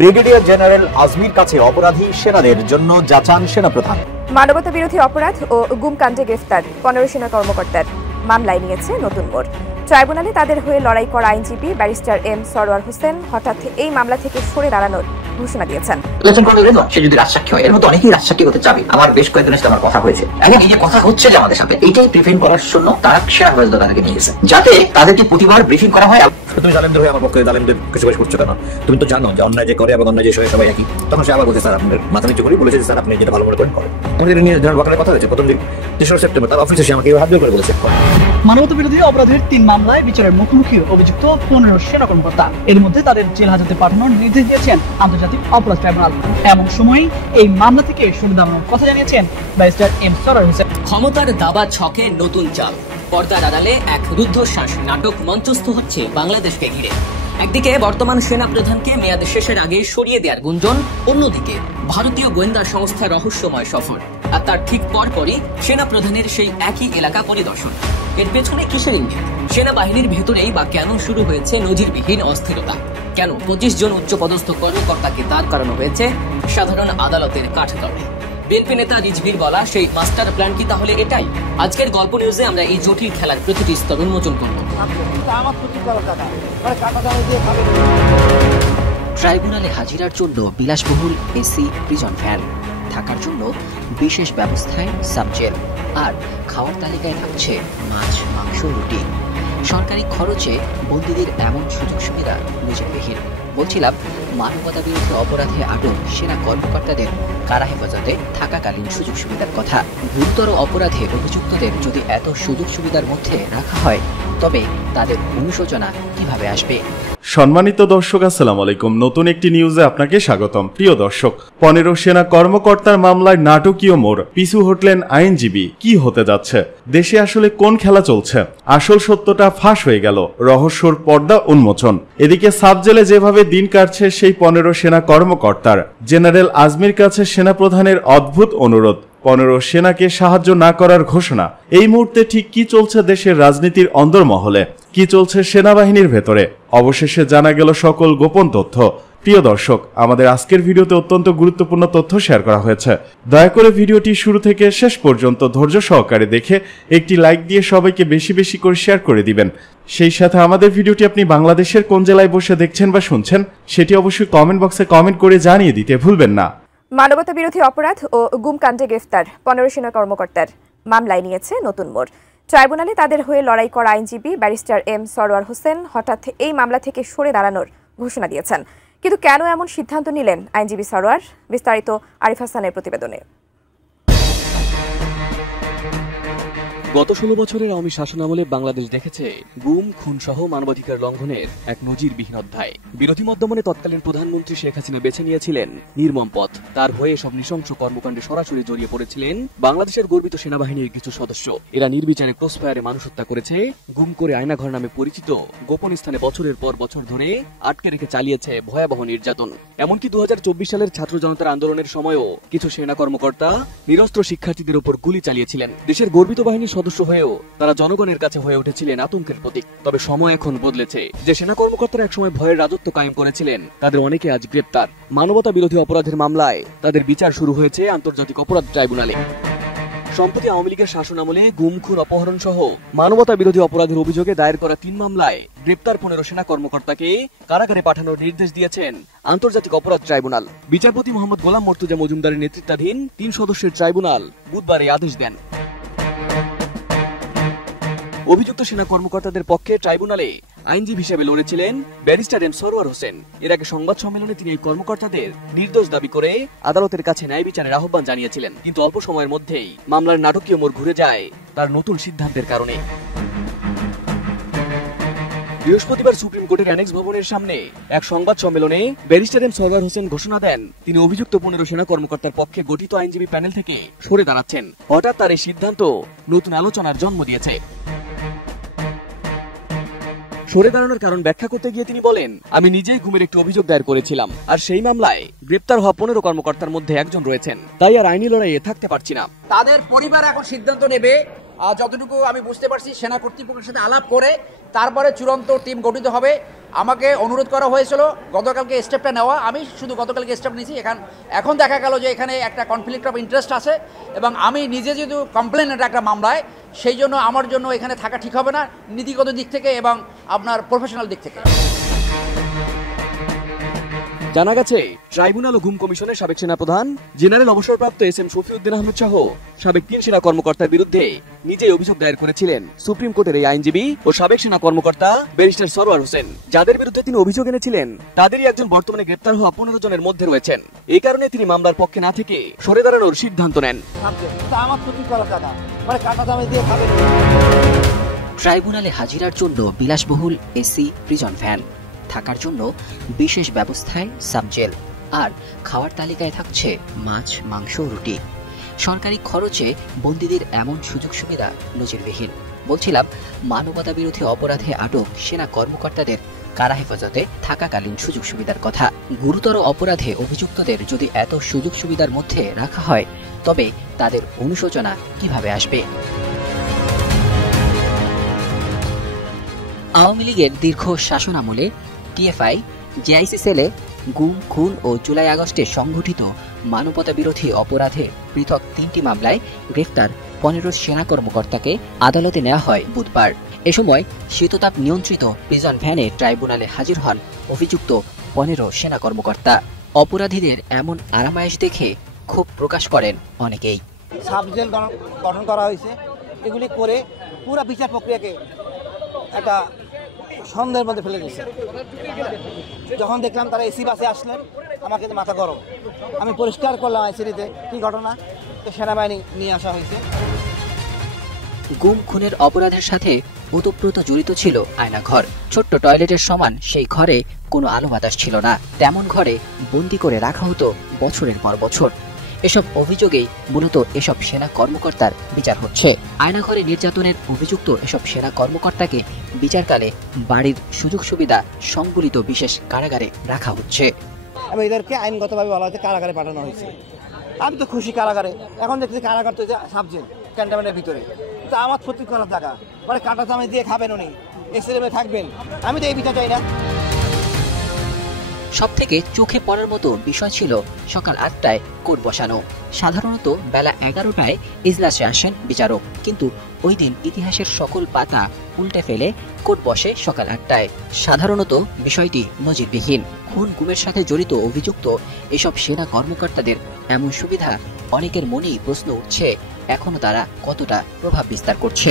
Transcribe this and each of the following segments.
Brigadier general Ajmer কাছে অপরাধী সেনাদের জন্য যাচান সেনাপ্রধান। মানবতা বিরোধী অপরাধ ও গুম কাণ্ডে গ্রেফতার 15 সেনা কর্মকর্তার মামলায় নিয়েছে নতুন মোড়। ট্রাইব্যুনালে তাদের হয়ে লড়াই করা আইনজীবী ব্যারিস্টার এম সরওয়ার হোসেন হঠাৎ এই মামলা থেকে সরে দাঁড়ানোর ঘোষণা দিয়েছেন। সে যদি রাজসাক্ষী হয়, এর মতো অনেকেই রাজসাক্ষী হতে চাবে। আমার বেশ কয়েকজনের সাথে আমার কথা হয়েছে, এবং এই যে কথা হচ্ছে যে আমাদের সাথে, এটাই প্রিভেন্ট করার জন্য তারা সেনা হেফাজতে তাদেরকে নিয়ে গেছে, যাতে তাদেরকে প্রতিবার ব্রিফিং করা হয়। তুমি জালেমদের হয়ে আমার পক্ষে জালেমদের কিছু বেশ করছো কেন? তুমি তো জানো যে অন্যায় যে করে এবং অন্যায় যে সবাই একই। তখন সে আবার বলছে, স্যার আপনার মাথা নিচু করে বলেছে, স্যার আপনি যেটা ভালো মনে করেন করেন। আমাদের নিয়ে বাকারের কথা হয়েছে প্রথম দিন 3 সেপ্টেম্বর, তার অফিসে সে আমাকে হাত জোর করে বলেছে। মানবতা বিরোধী অপরাধের 3 মামলায় বিচারের মুখোমুখি অভিযুক্ত 15 সেনা কর্মকর্তা। এর মধ্যে তাদের জেল হাজতে পাঠানোর নির্দেশ দিয়েছেন আন্তর্জাতিক অপরাধ ট্রাইব্যুনাল। এমন সময় এই মামলা থেকে সরে দাঁড়ানোর কথা জানিয়েছেন ব্যারিস্টার এম সরওয়ার হোসেন। ক্ষমতার দাবা ছকে নতুন চাল, পর্দার আড়ালে এক রুদ্ধশ্বাস নাটক মঞ্চস্থ হচ্ছে বাংলাদেশকে ঘিরে। একদিকে বর্তমান সেনা প্রধানকে মেয়াদ শেষের আগে সরিয়ে দেওয়ার গুঞ্জন, অন্যদিকে ভারতীয় গোয়েন্দা সংস্থার রহস্যময় সফর, আর তার ঠিক পরপরই সেনা প্রধানের সেই একই এলাকা পরিদর্শন। এর পেছনে কিসের ইঙ্গিত? সেনাবাহিনীর ভেতরেই বা কেন শুরু হয়েছে নজিরবিহীন অস্থিরতা? কেন 25 জন উচ্চপদস্থ কর্মকর্তাকে দাঁড় করানো হয়েছে সাধারণ আদালতের কাঠগড়ায়? বিএনপি নেতা রিজভির বলা সেই মাস্টার প্ল্যান কি তাহলে এটাই? আজকের গল্প নিউজে আমরা এই জটিল খেলার প্রতিটি স্তর উন্মোচন করব। ট্রাইব্যুনালে হাজিরার জন্য বিলাসবহুল এসি প্রিজন ভ্যান, থাকার জন্য বিশেষ ব্যবস্থায় সাবজেল, আর খাওয়ার তালিকায় থাকছে মাছ, মাংস, রুটি। সরকারি খরচে বন্দীদের এমন সুযোগ সুবিধা নজিরবিহীন। বলছিলাম মানবতা বিরোধী অপরাধে আটক সেনা কর্মকর্তাদের কারা হেফাজতে থাকাকালীন সুযোগ সুবিধার কথা। গুরুতর অপরাধে অভিযুক্তদের যদি এত সুযোগ সুবিধার মধ্যে রাখা হয়, তবে তাদের অনুশোচনা কিভাবে আসবে? সম্মানিত দর্শক, আসসালামু আলাইকুম। নতুন একটি নিউজে আপনাকে স্বাগতম। প্রিয় দর্শক, 15 সেনা কর্মকর্তার মামলায় নাটকীয় মোড়, পিছু হটলেন আইনজীবী। কি হতে যাচ্ছে? দেশে আসলে কোন খেলা চলছে? আসল সত্যটা ফাঁস হয়ে গেল, রহস্যর পর্দা উন্মোচন। এদিকে সাবজেলে যেভাবে দিন কাটছে সেই 15 সেনা কর্মকর্তার, জেনারেল আজমির কাছে সেনাপ্রধানের অদ্ভুত অনুরোধ, 15 সেনাকে সাহায্য না করার ঘোষণা। এই মুহূর্তে ঠিক কি চলছে দেশের রাজনীতির অন্দরমহলে, কি চলছে সেনাবাহিনীর ভেতরে? অবশেষে জানা গেল সকল গোপন তথ্য। প্রিয় দর্শক, আমাদের আজকের ভিডিওতে অত্যন্ত গুরুত্বপূর্ণ তথ্য শেয়ার করা হয়েছে। দয়া করে ভিডিওটি শুরু থেকে শেষ পর্যন্ত ধৈর্য সহকারে দেখে একটি লাইক দিয়ে সবাইকে বেশি বেশি করে শেয়ার করে দিবেন। সেই সাথে আমাদের ভিডিওটি আপনি বাংলাদেশের কোন জেলায় বসে দেখছেন বা শুনছেন সেটি অবশ্যই কমেন্ট বক্সে কমেন্ট করে জানিয়ে দিতে ভুলবেন না। মানবতা বিরোধী অপরাধ ও গুম কাণ্ডে গ্রেফতার 15 সেনা কর্মকর্তার মামলায় নিয়েছে নতুন মোড়। ট্রাইব্যুনালে তাদের হয়ে লড়াই করা আইনজীবী ব্যারিস্টার এম সরওয়ার হোসেন হঠাৎ এই মামলা থেকে সরে দাঁড়ানোর ঘোষণা দিয়েছেন। কিন্তু কেন এমন সিদ্ধান্ত নিলেন আইনজীবী সরওয়ার? বিস্তারিত আরিফ হাসানের প্রতিবেদনে। গত 16 বছরের আওয়ামী শাসনামলে বাংলাদেশ দেখেছে গুম, খুন সহ মানবাধিকার লঙ্ঘনের এক নজিরবিহীন অধ্যায়। বিরোধী মধ্যমনে তৎকালীন প্রধানমন্ত্রী শেখ হাসিনা বেছে নিয়েছিলেন নির্মম পথ। তার হয়ে সব নৃশংস কর্মকাণ্ডে সরাসরি জড়িয়ে পড়েছিলেন বাংলাদেশের গর্বিত সেনাবাহিনীর কিছু সদস্য। এরা নির্বিচারে ক্রসফায়ারে মানুষ হত্যা করেছে, গুম করে আয়নাঘর নামে পরিচিত গোপন স্থানে বছরের পর বছর ধরে আটকে রেখে চালিয়েছে ভয়াবহ নির্যাতন। এমনকি 2024 সালের ছাত্র জনতার আন্দোলনের সময়ও কিছু সেনা কর্মকর্তা নিরস্ত্র শিক্ষার্থীদের উপর গুলি চালিয়েছিলেন। দেশের গর্বিত বাহিনীর সদস্য হয়েও তারা জনগণের কাছে হয়ে উঠেছিলেন আতঙ্কের প্রতীক। তবে সময় এখন বদলেছে। যে সেনা কর্মকর্তারা একসময় ভয়ের রাজত্ব কায়েম করেছিলেন, তাদের অনেকে আজ গ্রেপ্তার। মানবতা বিরোধী অপরাধের মামলায় তাদের বিচার শুরু হয়েছে আন্তর্জাতিক অপরাধ ট্রাইব্যুনালে। সম্প্রতি আওয়ামী লীগের শাসনামলে গুম, খুন, অপহরণ সহ মানবতা বিরোধী অপরাধের অভিযোগে দায়ের করা 3 মামলায় গ্রেপ্তার 15 সেনা কর্মকর্তাকে কারাগারে পাঠানোর নির্দেশ দিয়েছেন আন্তর্জাতিক অপরাধ ট্রাইব্যুনাল। বিচারপতি মোহাম্মদ গোলাম মর্তুজা মজুমদারের নেতৃত্বাধীন 3 সদস্যের ট্রাইব্যুনাল বুধবার এই আদেশ দেন। অভিযুক্ত সেনা কর্মকর্তাদের পক্ষে ট্রাইব্যুনালে আইনজীবী হিসেবে লড়েছিলেন ব্যারিস্টার এম সরওয়ার হোসেন। এর আগে সংবাদ সম্মেলনে তিনি এই কর্মকর্তাদের নির্দোষ দাবি করে আদালতের কাছে ন্যায় বিচারের আহ্বান জানিয়েছিলেন। কিন্তু অল্প সময়ের মধ্যেই মামলার নাটকীয় মোড় ঘুরে যায় তার নতুন সিদ্ধান্তের কারণে। বৃহস্পতিবার সুপ্রিম কোর্টের অ্যানেক্স ভবনের সামনে এক সংবাদ সম্মেলনে ব্যারিস্টার এম সরওয়ার হোসেন ঘোষণা দেন তিনি অভিযুক্ত 15 সেনা কর্মকর্তার পক্ষে গঠিত আইনজীবী প্যানেল থেকে সরে দাঁড়াচ্ছেন। হঠাৎ তার এই সিদ্ধান্ত নতুন আলোচনার জন্ম দিয়েছে। সরে দাঁড়ানোর কারণ ব্যাখ্যা করতে গিয়ে তিনি বলেন, আমি নিজেই গুমের একটি অভিযোগ দায়ের করেছিলাম, আর সেই মামলায় গ্রেপ্তার হওয়া 15 কর্মকর্তার মধ্যে একজন রয়েছেন। তাই আর আইনি লড়াইয়ে থাকতে পারছি না। তাদের পরিবার এখন সিদ্ধান্ত নেবে যতটুকু আমি বুঝতে পারছি সেনা কর্তৃপক্ষের সাথে আলাপ করে তারপরে চূড়ান্ত টিম গঠিত হবে। আমাকে অনুরোধ করা হয়েছিল গতকালকে স্টেপটা নেওয়া, আমি শুধু গতকালকে স্টেপ নিয়েছি। এখন দেখা গেল যে এখানে একটা কনফ্লিক্ট অফ ইন্টারেস্ট আছে এবং আমি নিজে যেহেতু কমপ্লেনের একটা মামলায়, সেই জন্য আমার জন্য এখানে থাকা ঠিক হবে না নীতিগত দিক থেকে এবং আপনার প্রফেশনাল দিক থেকে। জানা গেছে ট্রাইব্যুনাল ও গুম কমিশনের সাবেক সেনাপ্রধান জেনারেল অবসরপ্রাপ্ত এস.এম. শফিউদ্দিন আহমেদ সহ সাবেক 3 সেনা কর্মকর্তার বিরুদ্ধে নিজেই অভিযোগ দায়ের করেছিলেন সুপ্রিম কোর্টের এই আইনজীবী ও সাবেক সেনা কর্মকর্তা ব্যারিস্টার সরওয়ার হোসেন। যাদের বিরুদ্ধে তিনি অভিযোগ এনেছিলেন তাদেরই একজন বর্তমানে গ্রেপ্তার হওয়া 15 জনের মধ্যে রয়েছেন। এই কারণে তিনি মামলার পক্ষে না থেকে সরে দাঁড়ানোর সিদ্ধান্ত নেন। ট্রাইব্যুনালে হাজিরার জন্য বিলাসবহুল এসি প্রিজন ভ্যান, থাকার জন্য বিশেষ ব্যবস্থায় সাবজেল, আর খাওয়ার তালিকায় থাকছে মাছ, মাংস, রুটি। সরকারি খরচে বন্দীদের এমন সুযোগ সুবিধা নজিরবিহীন। বলছিলাম মানবতা বিরোধী অপরাধে আটক সেনা কর্মকর্তাদের কারা হেফাজতে থাকাকালীন সুযোগ সুবিধার কথা। গুরুতর অপরাধে অভিযুক্তদের যদি এত সুযোগ সুবিধার মধ্যে রাখা হয় তবে তাদের অনুশোচনা কিভাবে আসবে? আওয়ামী লীগের দীর্ঘ শাসনামলে টিএফআই, জেআইসি সেলে গুম, খুন ও জুলাই আগস্টে সংঘটিত মানবতা বিরোধী অপরাধে পৃথক 3টি মামলায় গ্রেফতার 15 সেনা কর্মকর্তাকে আদালতে নেওয়া হয় বুধবার। এ সময় শীততাপ নিয়ন্ত্রিত প্রিজন ভ্যানে ট্রাইব্যুনালে হাজির হন অভিযুক্ত 15 সেনা কর্মকর্তা। অপরাধীদের এমন আরামায়েশ দেখে ক্ষোভ প্রকাশ করেন অনেকেই। সাবজেল গঠন করা হয়েছে, এগুলি করে পুরো বিচার প্রক্রিয়াকে একটা সন্দেহের মধ্যে ফেলে দিয়েছে। যখন দেখলাম তারা এসি বাসে আসলেন, আমার কিন্তু মাথা গরম। আমি পরিষ্কার করলাম আইসিডিতে কি ঘটনা, তো সেনাবাহিনী নিয়ে আসা হয়েছে। গুম খুনের অপরাধের সাথে ওতপ্রোত জড়িত ছিল আয়নাঘর। ছোট্ট টয়লেটের সমান সেই ঘরে কোনো আলো বাতাস ছিল না। তেমন ঘরে বন্দি করে রাখা হতো বছরের পর বছর। এসব অভিযোগেই মূলত এসব সেনা কর্মকর্তার বিচার হচ্ছে। আয়নাঘরে নির্যাতনের অভিযুক্ত এসব সেনা কর্মকর্তাকে বিচারকালে বাড়ির সুযোগ সুবিধা সংবলিত বিশেষ কারাগারে রাখা হচ্ছে। এদেরকে আইনগতভাবে বলা হচ্ছে কারাগারে পাঠানো হয়েছে। আমি তো খুশি কারাগারে। এখন দেখছি কারাগার তো সাবজেল ক্যান্টনমেন্টের ভিতরে, তো আমার সত্যি করার টাকা মানে কাটা দামে দিয়ে খাবেন উনি, এক্সিডেন্টে থাকবেন। আমি তো এই বিচার চাই না। সবথেকে চোখে পড়ার মতো বিষয় ছিল সকাল 8টায় কোর্ট বসানো। সাধারণত বেলা 11টায় ইজলাসে আসেন বিচারক, কিন্তু ওই দিন ইতিহাসের সকল পাতা উল্টে ফেলে কোর্ট বসে সকাল 8টায়। সাধারণত বিষয়টি নজিরবিহীন। খুন গুমের সাথে জড়িত অভিযুক্ত এসব সেনা কর্মকর্তাদের এমন সুবিধা অনেকের মনেই প্রশ্ন উঠছে, এখনো তারা কতটা প্রভাব বিস্তার করছে।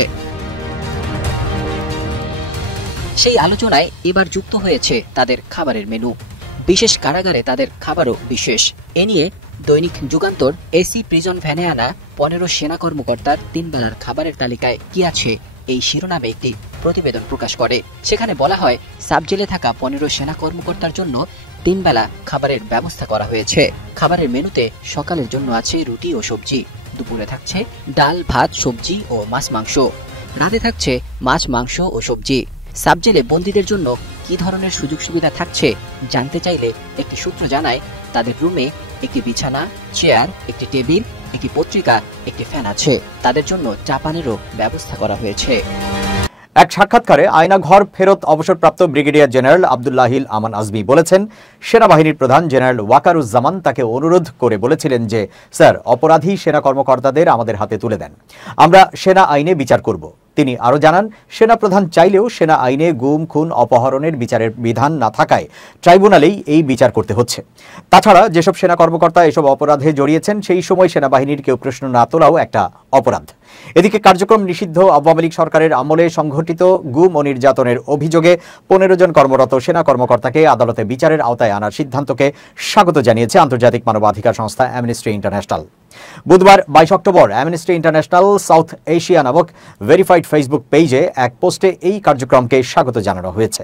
সেই আলোচনায় এবার যুক্ত হয়েছে তাদের খাবারের মেনু। বিশেষ কারাগারে তাদের খাবারও বিশেষ। এ নিয়ে দৈনিক যুগান্তর এসি প্রিজন ভ্যানে আনা 15 সেনা কর্মকর্তার 3 বেলার খাবারের তালিকায় কি আছে এই শিরোনামে একটি প্রতিবেদন প্রকাশ করে। সেখানে বলা হয়, সাবজেলে থাকা 15 সেনা কর্মকর্তার জন্য 3 বেলা খাবারের ব্যবস্থা করা হয়েছে। খাবারের মেনুতে সকালের জন্য আছে রুটি ও সবজি, দুপুরে থাকছে ডাল, ভাত, সবজি ও মাছ মাংস, রাতে থাকছে মাছ, মাংস ও সবজি। সাবজেলে বন্দীদের জন্য কি ধরনের সুযোগ সুবিধা থাকছে জানতে চাইলে একটি সূত্র জানায়, তাদের রুমে একটি বিছানা, চেয়ার, একটি টেবিল, একটি পত্রিকা, একটি ফ্যান আছে। তাদের জন্য চা পানেরও ব্যবস্থা করা হয়েছে। এক সাক্ষাৎকারে আয়নাঘর ফেরত অবসরপ্রাপ্ত ব্রিগেডিয়ার জেনারেল আব্দুল্লাহিল আমান আজমি বলেছেন, সেনাবাহিনীর প্রধান জেনারেল ওয়াকারুজ্জামান তাকে অনুরোধ করে বলেছিলেন যে, স্যার, অপরাধী সেনা কর্মকর্তাদের আমাদের হাতে তুলে দেন, আমরা সেনা আইনে বিচার করব। তিনি আরও জানান, সেনাপ্রধান চাইলেও সেনা আইনে গুম, খুন, অপহরণের বিচারের বিধান না থাকায় ট্রাইব্যুনালেই এই বিচার করতে হচ্ছে। তাছাড়া যেসব সেনা কর্মকর্তা এসব অপরাধে জড়িয়েছেন সেই সময় সেনাবাহিনীর কেউ প্রশ্ন না তোলাও একটা অপরাধ। এদিকে কার্যক্রম নিষিদ্ধ আওয়ামী লীগ সরকারের আমলে সংঘটিত গুম ও নির্যাতনের অভিযোগে 15 জন কর্মরত সেনা কর্মকর্তাকে আদালতে বিচারের আওতায় আনার সিদ্ধান্তকে স্বাগত জানিয়েছে আন্তর্জাতিক মানবাধিকার সংস্থা অ্যামনেস্টি ইন্টারন্যাশনাল। বুধবার 22 October amnesty international south Asia নামক ভেরিফাইড ফেসবুক পেজে এক পোস্টে এই কার্যক্রমকে স্বাগত জানানো হয়েছে।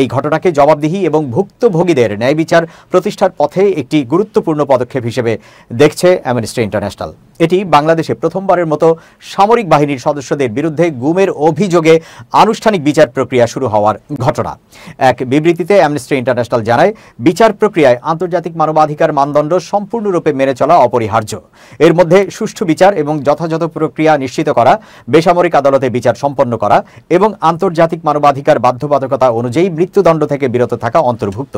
এই ঘটনাকে জবাবদিহি এবং ভুক্তভোগীদের ন্যায় বিচার প্রতিষ্ঠার পথে একটি গুরুত্বপূর্ণ পদক্ষেপ হিসেবে দেখছে অ্যামনেস্টি ইন্টারন্যাশনাল। এটি বাংলাদেশে প্রথমবারের মতো সামরিক বাহিনীর সদস্যদের বিরুদ্ধে গুমের অভিযোগে আনুষ্ঠানিক বিচার প্রক্রিয়া শুরু হওয়ার ঘটনা। এক বিবৃতিতে অ্যামনেস্টি ইন্টারন্যাশনাল জানায়, বিচার প্রক্রিয়ায় আন্তর্জাতিক মানবাধিকার মানদণ্ড সম্পূর্ণরূপে মেনে চলা অপরিহার্য। এর মধ্যে সুষ্ঠু বিচার এবং যথাযথ প্রক্রিয়া নিশ্চিত করা, বেসামরিক আদালতে বিচার সম্পন্ন করা এবং আন্তর্জাতিক মানবাধিকার বাধ্যবাধকতা অনুযায়ী মৃত্যুদণ্ড থেকে বিরত থাকা অন্তর্ভুক্ত।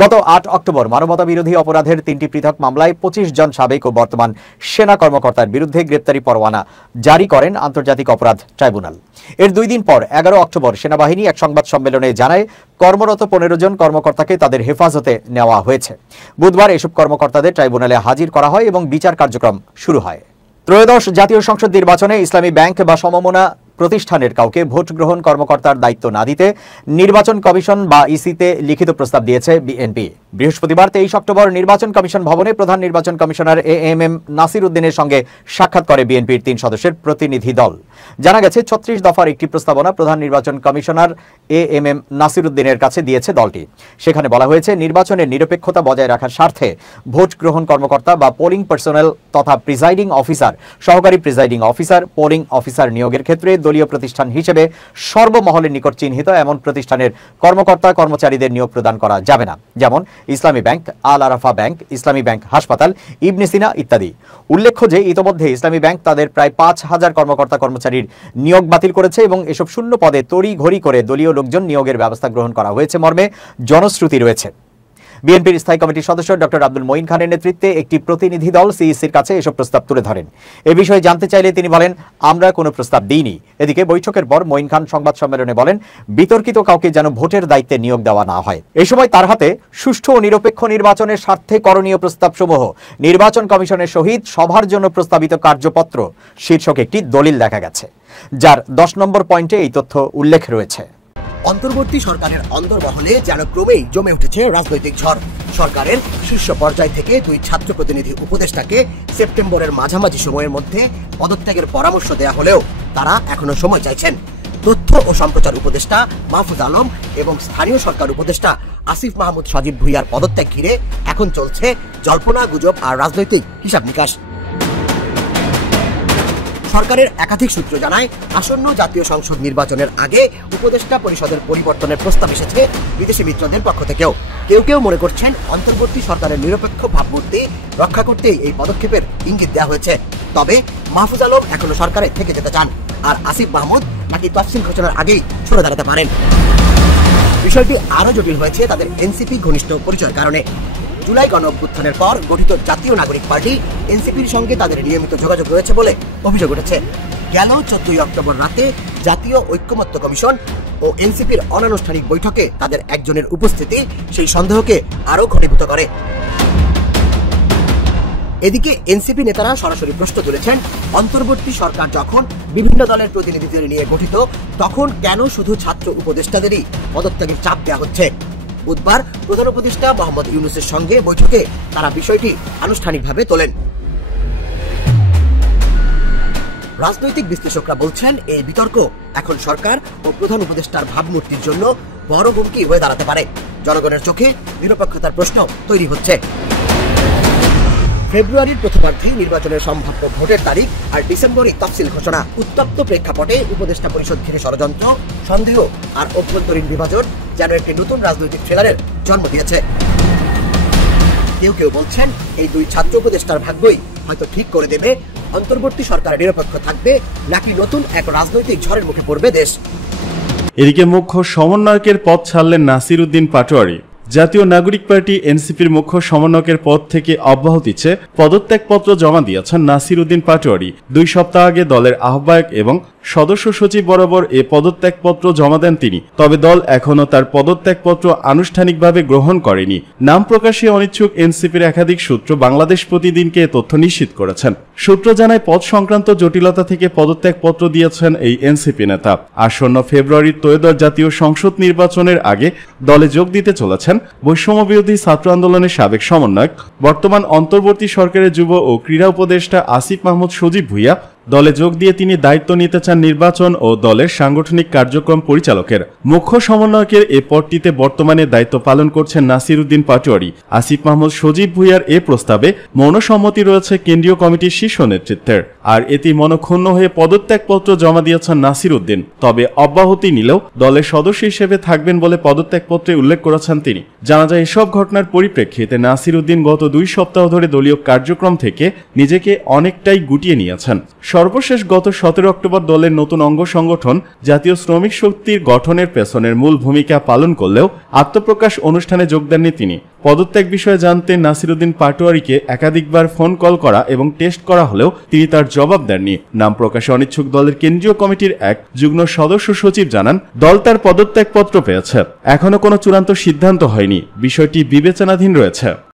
গত 8 অক্টোবর মানবতা বিরোধী অপরাধের 3টি পৃথক মামলায় 25 জন সাবেক ও বর্তমান সেনা কর্মকর্তার বিরুদ্ধে গ্রেপ্তারি পরোয়ানা জারি করেন আন্তর্জাতিক অপরাধ ট্রাইব্যুনাল। এর 2 দিন পর 11 অক্টোবর সেনাবাহিনী এক সংবাদ সম্মেলনে জানায় কর্মরত 15 জন কর্মকর্তাকে তাদের হেফাজতে নেওয়া হয়েছে। বুধবার এসব কর্মকর্তাদের ট্রাইব্যুনালে হাজির করা হয় এবং বিচার কার্যক্রম শুরু হয়। ত্রয়োদশ জাতীয় সংসদ নির্বাচনে ইসলামী ব্যাংক বা সমমনা প্রতিষ্ঠানের কাউকে ভোট গ্রহণ কর্মকর্তার দায়িত্ব না দিতে নির্বাচন কমিশন বা ইসিতে লিখিত প্রস্তাব দিয়েছে বিএনপি। বৃহস্পতিবার 23 অক্টোবর নির্বাচন কমিশন ভবনে প্রধান নির্বাচন কমিশনার এএমএম নাসির উদ্দিনের সঙ্গে সাক্ষাৎ করে বিএনপির 3 সদস্যের প্রতিনিধি দল। জানা গেছে 36 দফার একটি প্রস্তাবনা প্রধান নির্বাচন কমিশনার এএমএম নাসির উদ্দিনের কাছে দিয়েছে দলটি। সেখানে বলা হয়েছে নির্বাচনের নিরপেক্ষতা বজায় রাখার স্বার্থে ভোট গ্রহণ কর্মকর্তা বা পোলিং পার্সোনেল তথা প্রিজাইডিং অফিসার, সহকারী প্রিজাইডিং অফিসার, পোলিং অফিসার নিয়োগের ক্ষেত্রে দলীয় প্রতিষ্ঠান হিসেবে সর্বমহলের নিকট চিহ্নিত এমন প্রতিষ্ঠানের কর্মকর্তা কর্মচারীদের নিয়োগ প্রদান করা যাবে না, যেমন ইসলামী ব্যাংক, আল আরাফা ব্যাংক, ইসলামী ব্যাংক হাসপাতাল, ইবনে সিনা ইত্যাদি। উল্লেখ্য যে ইতোমধ্যে ইসলামী ব্যাংক তাদের প্রায় 5000 কর্মকর্তা কর্মচারীর নিয়োগ বাতিল করেছে এবং এসব শূন্য পদে তড়িঘড়ি করে দলীয় লোকজন নিয়োগের ব্যবস্থা গ্রহণ করা হয়েছে মর্মে জনশ্রুতি রয়েছে। বিএনপির স্থায়ী কমিটির সদস্য ডক্টর আব্দুল মঈন খানের নেতৃত্বে একটি প্রতিনিধি দল সিইসির কাছে এসব প্রস্তাব তুলে ধরেন। এ বিষয়ে জানতে চাইলে তিনি বলেন, আমরা কোনো প্রস্তাব দিইনি। এদিকে বৈঠকের পর মঈন খান সংবাদ সম্মেলনে বলেন, বিতর্কিত কাউকে যেন ভোটের দায়িত্বে নিয়োগ দেওয়া না হয়। এই সময় তার হাতে সুষ্ঠু ও নিরপেক্ষ নির্বাচনের স্বার্থে করণীয় প্রস্তাবসমূহ নির্বাচন কমিশনের সহিত সভার জন্য প্রস্তাবিত কার্যপত্র শীর্ষক একটি দলিল দেখা গেছে, যার 10 নম্বর পয়েন্টে এই তথ্য উল্লেখ রয়েছে। অন্তর্বর্তী সরকারের অন্দরমহলে যেন ক্রমেই জমে উঠেছে রাজনৈতিক ঝড়। সরকারের শীর্ষ পর্যায় থেকে 2 ছাত্র প্রতিনিধি উপদেষ্টাকে সেপ্টেম্বরের মাঝামাঝি সময়ের মধ্যে পদত্যাগের পরামর্শ দেয়া হলেও তারা এখনো সময় চাইছেন। তথ্য ও সম্প্রচার উপদেষ্টা মাহফুজ আলম এবং স্থানীয় সরকার উপদেষ্টা আসিফ মাহমুদ সজীব ভুইয়ার পদত্যাগ ঘিরে এখন চলছে জল্পনা, গুজব আর রাজনৈতিক হিসাব নিকাশ। সরকারের একাধিক সূত্র জানায়, আসন্ন জাতীয় সংসদ নির্বাচনের আগে উপদেষ্টা পরিষদের পরিবর্তনের প্রস্তাব এসেছে বিদেশি মিত্রদের পক্ষ থেকেও। কেউ কেউ মনে করছেন অন্তর্বর্তী সরকারের নিরপেক্ষ ভাবমূর্তি রক্ষা করতেই এই পদক্ষেপের ইঙ্গিত দেওয়া হয়েছে। তবে মাহফুজ আলম এখনো সরকারে থেকে যেতে চান, আর আসিফ মাহমুদ নাকি তফসিল ঘোষণার আগেই সরে দাঁড়াতে পারেন। বিষয়টি আরো জটিল হয়েছে তাদের এনসিপি ঘনিষ্ঠ পরিচয়ের কারণে। জুলাই গণঅভ্যুত্থানের পর গঠিত জাতীয় নাগরিক পার্টি এনসিপির সঙ্গে তাদের নিয়মিত যোগাযোগ রয়েছে বলে অভিযোগ উঠেছে। গেল 14 অক্টোবর রাতে জাতীয় ঐক্যমত্য কমিশন ও এনসিপির অনানুষ্ঠানিক বৈঠকে তাদের একজনের উপস্থিতি সেই সন্দেহকে আরো ঘনীভূত করে। এদিকে এনসিপি নেতারা সরাসরি প্রশ্ন তুলেছেন, অন্তর্বর্তী সরকার যখন বিভিন্ন দলের প্রতিনিধিদের নিয়ে গঠিত, তখন কেন শুধু ছাত্র উপদেষ্টাদেরই পদত্যাগের চাপ দেওয়া হচ্ছে? বুধবার প্রধান উপদেষ্টা মোহাম্মদ ইউনূসের সঙ্গে বৈঠকে তারা বিষয়টি আনুষ্ঠানিকভাবে তোলেন। রাজনৈতিক বিশ্লেষকরা বলছেন, এই বিতর্ক এখন সরকার ও প্রধান উপদেষ্টার ভাবমূর্তির জন্য বড় হুমকি হয়ে দাঁড়াতে পারে। জনগণের চোখে নিরপেক্ষতার প্রশ্ন তৈরি হচ্ছে। ফেব্রুয়ারির প্রথমার্ধে নির্বাচনের সম্ভাব্য ভোটের তারিখ আর ডিসেম্বরে তফসিল ঘোষণা। উত্তপ্ত প্রেক্ষাপটে উপদেষ্টা পরিষদ ঘিরে ষড়যন্ত্র, সন্দেহ আর অভ্যন্তরীণ বিভাজন যেন একটি নতুন রাজনৈতিক ট্রেলারের জন্ম দিয়েছে। কেউ কেউ বলছেন, এই 2 ছাত্র উপদেষ্টার ভাগ্যই হয়তো ঠিক করে দেবে অন্তর্বর্তী সরকারের নিরপেক্ষ থাকবে নাকি নতুন এক রাজনৈতিক ঝড়ের মুখে পড়বে দেশ। এদিকে মুখ্য সমন্বয়কের পদ ছাড়লেন নাসির উদ্দিন পাটোয়ারি। জাতীয় নাগরিক পার্টি এনসিপির মুখ্য সমন্বয়কের পদ থেকে অব্যাহতি চেয়ে পদত্যাগপত্র জমা দিয়েছেন নাসির উদ্দিন পাটোয়ারি। 2 সপ্তাহ আগে দলের আহ্বায়ক এবং সদস্য সচিব বরাবর এ পদত্যাগপত্র জমা দেন তিনি। তবে দল এখনও তার পদত্যাগপত্র আনুষ্ঠানিকভাবে গ্রহণ করেনি। নাম প্রকাশে অনিচ্ছুক এনসিপির একাধিক সূত্র বাংলাদেশ প্রতিদিনকে এ তথ্য নিশ্চিত করেছেন। সূত্র জানায়, পদ সংক্রান্ত জটিলতা থেকে পদত্যাগপত্র দিয়েছেন এই এনসিপি নেতা। আসন্ন ফেব্রুয়ারির ত্রয়োদশ জাতীয় সংসদ নির্বাচনের আগে দলে যোগ দিতে চলেছেন বৈষম্য বিরোধী ছাত্র আন্দোলনের সাবেক সমন্বয়ক, বর্তমান অন্তর্বর্তী সরকারের যুব ও ক্রীড়া উপদেষ্টা আসিফ মাহমুদ সজীব ভুইয়া দলে যোগ দিয়ে তিনি দায়িত্ব নিতে চান নির্বাচন ও দলের সাংগঠনিক কার্যক্রম পরিচালকের। মুখ্য সমন্বয়কের এ পদটিতে বর্তমানে দায়িত্ব পালন করছেন নাসির উদ্দিন পাটোয়ারি। আসিফ মাহমুদ সজীব ভুঁইয়ার এ প্রস্তাবে মৌনসম্মতি রয়েছে কেন্দ্রীয় কমিটির শীর্ষ নেতৃত্বের, আর এতে মনক্ষুণ্ণ হয়ে পদত্যাগপত্র জমা দিয়েছেন নাসির উদ্দিন। তবে অব্যাহতি নিলেও দলের সদস্য হিসেবে থাকবেন বলে পদত্যাগপত্রে উল্লেখ করেছেন তিনি। জানা যায় এসব ঘটনার পরিপ্রেক্ষিতে নাসির উদ্দিন গত 2 সপ্তাহ ধরে দলীয় কার্যক্রম থেকে নিজেকে অনেকটাই গুটিয়ে নিয়েছেন। সর্বশেষ গত 17 অক্টোবর দলের নতুন অঙ্গ সংগঠন জাতীয় শ্রমিক শক্তির গঠনের পেছনের মূল ভূমিকা পালন করলেও আত্মপ্রকাশ অনুষ্ঠানে যোগ দেননি তিনি। পদত্যাগ বিষয়ে জানতে নাসির উদ্দিন পাটোয়ারিকে একাধিকবার ফোন কল করা এবং টেস্ট করা হলেও তিনি তার জবাব দেননি। নাম প্রকাশে অনিচ্ছুক দলের কেন্দ্রীয় কমিটির এক যুগ্ম সদস্য সচিব জানান, দল তার পদত্যাগপত্র পেয়েছে, এখনো কোনো চূড়ান্ত সিদ্ধান্ত হয়নি, বিষয়টি বিবেচনাধীন রয়েছে।